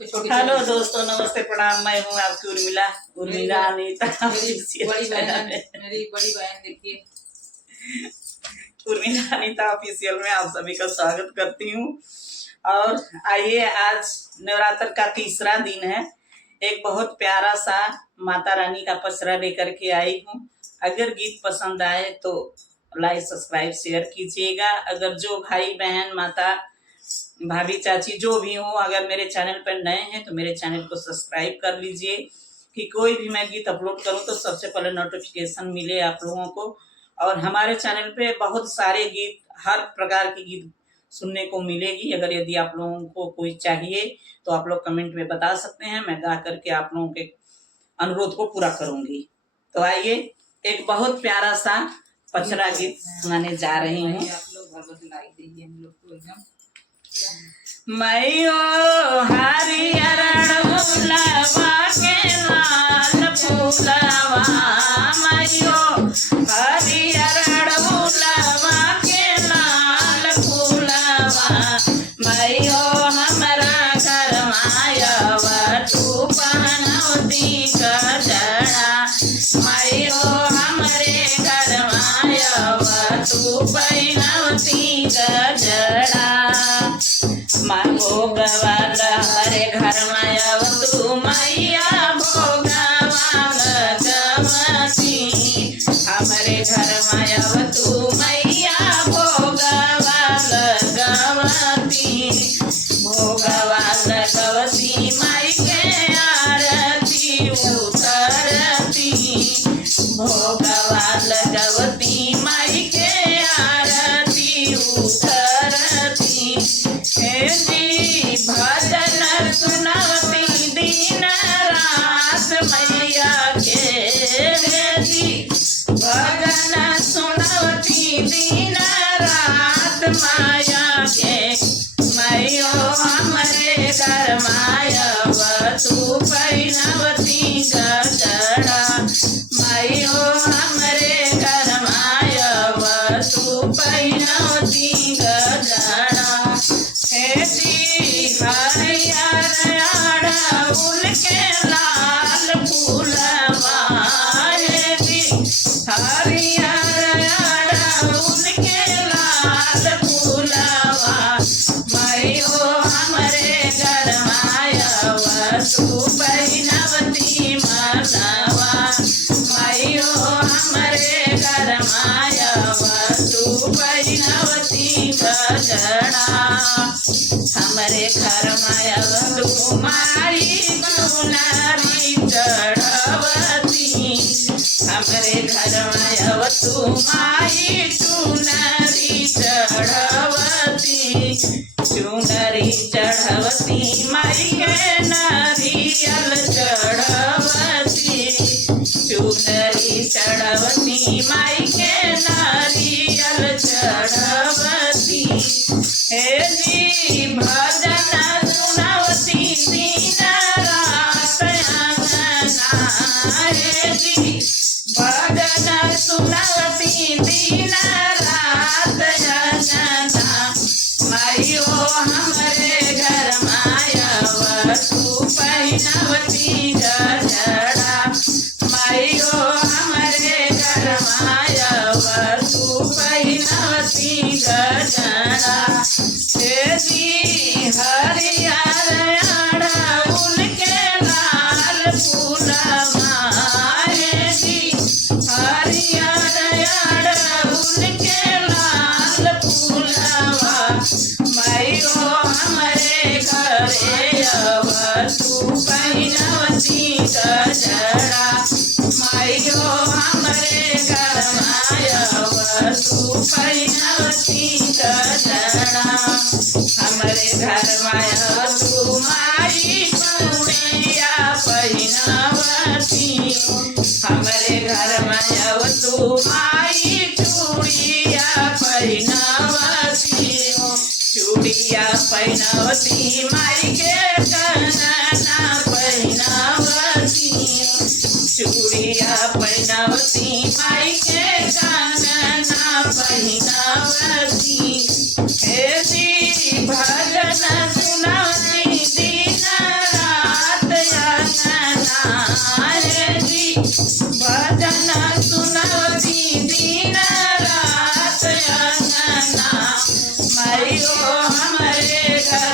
Hello दोस्तों, नमस्ते, प्रणाम। मैं हूँ आपकी उर्मिला उर्मिला अनीता। मेरी बड़ी बहन देखिए, उर्मिला अनीता ऑफिशियल में आप सभी का स्वागत करती हूँ। और आइए, आज नवरात्र का तीसरा दिन है। एक बहुत प्यारा सा माता रानी का पचरा लेकर के आई हूँ। अगर गीत पसंद आए तो लाइक, सब्सक्राइब, शेयर कीजिएगा। अगर जो भाई बहन, माता, भाभी, चाची जो भी हो, अगर मेरे चैनल पर नए हैं तो मेरे चैनल को सब्सक्राइब कर लीजिए कि कोई भी मैं गीत अपलोड करूं तो सबसे पहले नोटिफिकेशन मिले आप लोगों को। और हमारे चैनल पे बहुत सारे गीत, हर प्रकार के गीत सुनने को मिलेगी। अगर यदि आप लोगों को कोई चाहिए तो आप लोग कमेंट में बता सकते हैं, मैं गा करके आप लोगों के अनुरोध को पूरा करूंगी। तो आइए, एक बहुत प्यारा सा पचरा गीत सुनाने जा रही हूँ। आप लोग घर बदलाई दीजिए हम लोग को एकदम। मैयो हरियर फूलवा के लाल फूलवा, मैयो हरियर फूलवा के लाल फूलवा, मैयो हमरा घर मायव तू पहनौती गजरा, मैयो हमरे घर मायव तू पहनौती गजरा। भोगवाल हरे घर मायव तू मैया भोगवाल गवती, हमरे घर मायव तू मैया भोगवाल गवती, भोगवाल गवती माई के आरती उतरती, भोगवाल गवती माई के आरती उतरती। हे जी भजन सुनवती दिन रात मैया के, हे जी भजन सुनवती दिन रात माया के, मैयो हमरे घर मायव तू पहनवती गजरा, मैयो हमरे घर मायव तू पहनवती गजरा। हे जी हरियर अड़हुल के लाल फूलवा, हे जी हरियर अड़हुल के लाल फूलवा, मैयो हमरे घर मायव तू पहनवती मालवा, मैयो हमरे घर मायव तू पहनवती गजरा। हमरे घर मायव तू मारी चुनरी चढ़वती, हमरे घर मायव तू मारी चुनरी चढ़वती, चुनरी चढ़वती माई के नारियल चढ़वती, चुनरी चढ़वती माई के नारियल चढ़वती। हे जी भजन सुनवती दिन रात अंगना, हे जी भजन सुनवती दिन रात अंगना, मैयो हमरे घर मायव तू पहनवती गजरा, मैयो हमरे घर मायव तू पहनवती गजरा। हे जी हरियर अड़हुल के लाल फूलवा, हे जी हरियर अड़हुल के लाल फूलवा, मैयो हमरे घरे अब तू पहनवती गजरा, मैयो हमरे घर मायव तू पहनवती गजरा। हमरे घर मायव तू माई चूड़िया पहनवती, हमरे घर मायव तू माई चूड़िया पहनवती, चूड़िया पहनवती माई के कंगना पहनवती, चूड़िया पहनवती माई के कंगना पहनवती। हे जी भजन सुनवती दिन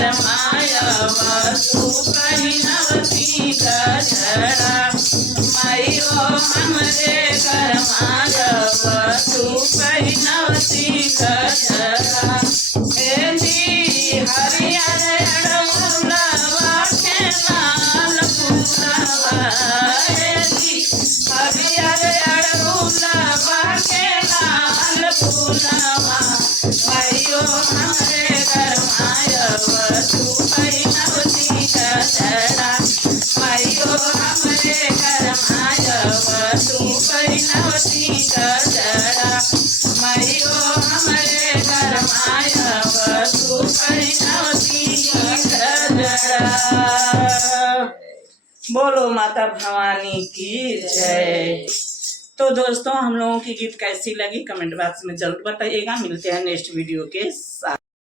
गरमाया वसु पहिनवती गजरा मायो हमरे गरमाया वसु पहिनवती गजरा हरियर अड़हुलवा के लाल फूलवा हरियर अड़हुलवा के लाल फूलवा मायो हमरे गरमाया वसु पहिनवती गजरा मायो हमरे गरमाया वसु पहिनवती गजरा मायो हमरे गरमाया वसु परिणवती गजरा। बोलो माता भवानी की जय। तो दोस्तों हम लोगों की गीत कैसी लगी कमेंट बॉक्स में जरूर बताइएगा। मिलते हैं नेक्स्ट वीडियो के साथ।